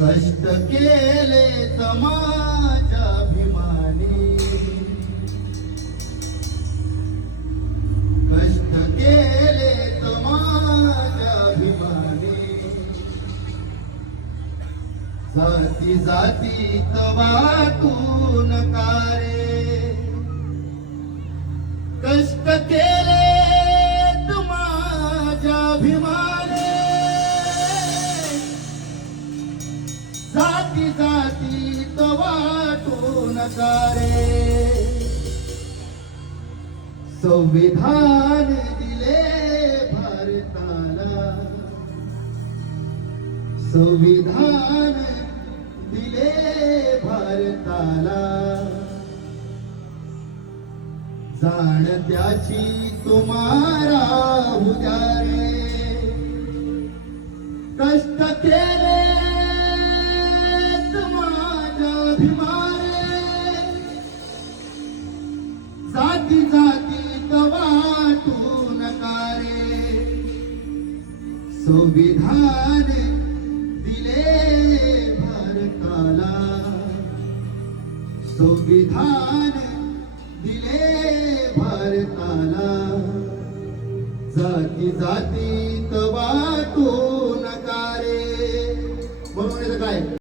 कष्ट केले माझ्या अभिमानी, कष्ट केले माझ्या अभिमानी, जाती जाती वाटून कारे, कष्ट केले माझ्या अभिमानी, जाती जाती वाटून कारे, संविधान दिले भारताला, संविधान दिले भारताला, जाण त्याची तुम्हारा उजारे, कष्ट केले माझ्या अभिमाने, जाती जाती वाटून कारे, संविधान दिले भारताला, संविधान दिले भारताला, जाती जाती वाटून कारे. म्हणून काय